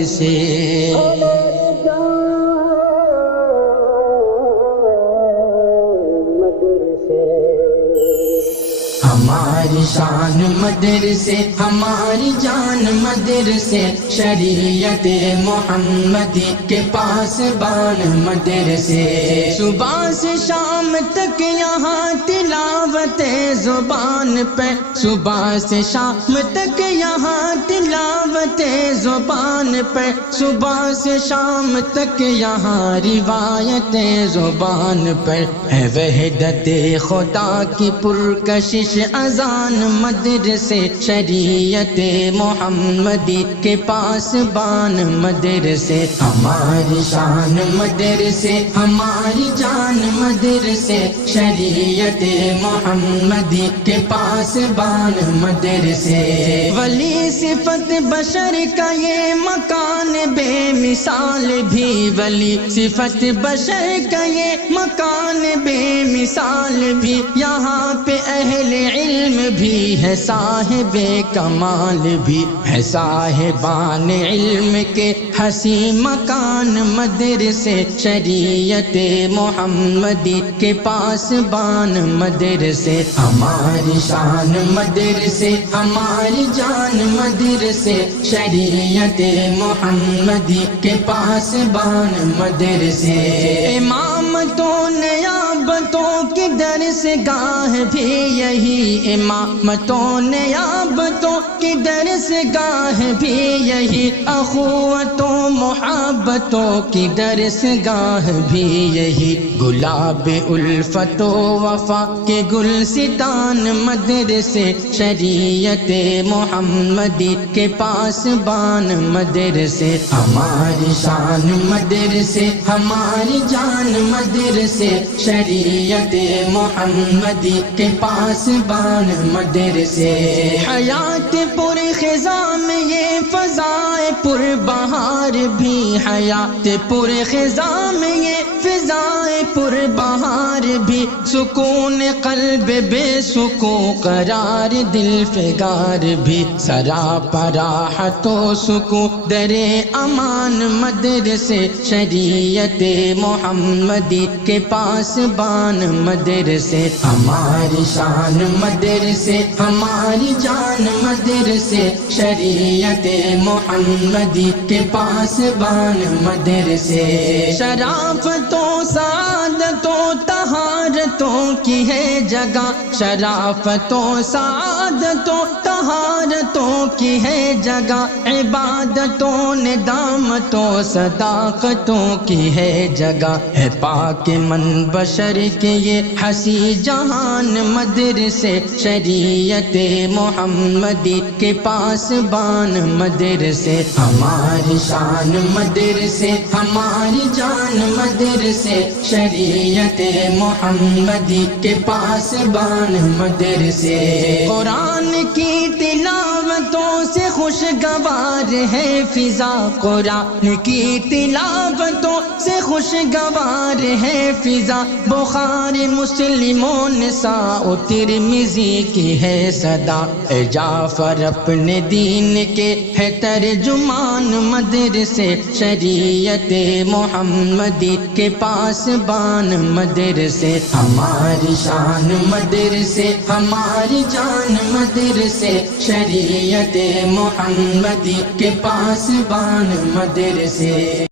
مدرسے ہماری شان مدرسے ہماری جان مدرسے شریعت محمدی کے پاس بان مدرسے صبح سے شام تک یہاں تلاوت زبان پہ صبح سے شام تک یہاں تلاوت زبان پہ صبح سے شام تک یہاں روایت زبان پر ہے وحدت خدا کی پرکشش اذان مدرسے شریعت محمدی کے پاس بان مدرسے ہماری شان مدرسے ہماری جان مدرسے شریعت محمدی کے پاس بان مدرسے ولی صفت بشر کا یہ مکان بے مثال بھی ولی صفت بشر کا یہ مکان بے مثال بھی یہاں پہ اہل علم بھی ہے صاحب کمال بھی ہے صاحبان علم کے حسین مکان مدرسے شریعت محمدی کے پاس بان مدرسے ہماری شان مدرسے ہماری جان مدرسے شریعت محمدی کے پاس بان مدرسے امامتوں نیابتوں کی درس گاہ بھی یہی امامتوں نیابتوں کی درس گاہ بھی یہی اخوتوں محبتوں کی درس گاہ بھی یہی گلاب الفت و وفا کے گلستان مدرسے شریعت محمدی کے پاس بان مدرسے ہماری شان مدرسے ہماری جان مدرسے شریعت محمدی کے پاس بان مدرسے حیات پر خزاں میں یہ فضائے پر بہار بھی حیات پر خزاں میں یہ فضائے پر بہار بھی سکون قلب بے سکون قرار دل فگار بھی سراپا راحت و سکون در امان مدرسے شریعت محمدی کے پاس بان مدرسے ہماری شان مدرسے ہماری جان مدرسے شریعت محمدی کے پاس بان مدرسے شرافتوں سعادتوں طہارتوں کی ہے جگہ شرافتوں سعادتوں طہارتوں کی ہے جگہ عبادتوں ندامتوں صداقتوں کی ہے جگہ ہے پاک من بشر کے یہ حسی جہان مدرسے شریعت محمدی کے پاس بان مدرسے ہماری شان مدرسے ہماری جان مدرسے شریعت محمدی کے پاس بان مدرسے قرآن کی تلاوتوں سے خوشگوار ہے فضا قرآن کی تلاوتوں سے خوشگوار ہے فضا بخاری مسلموں نساء ترمذی کی ہے صدا اے جعفر اپنے دین کے ہے ترجمان مدرسے شریعت محمدی کے پاس بان مدرسے ہماری شان مدرسے ہماری جان مدرسے شریعت محمدی کے پاس بان مدرسے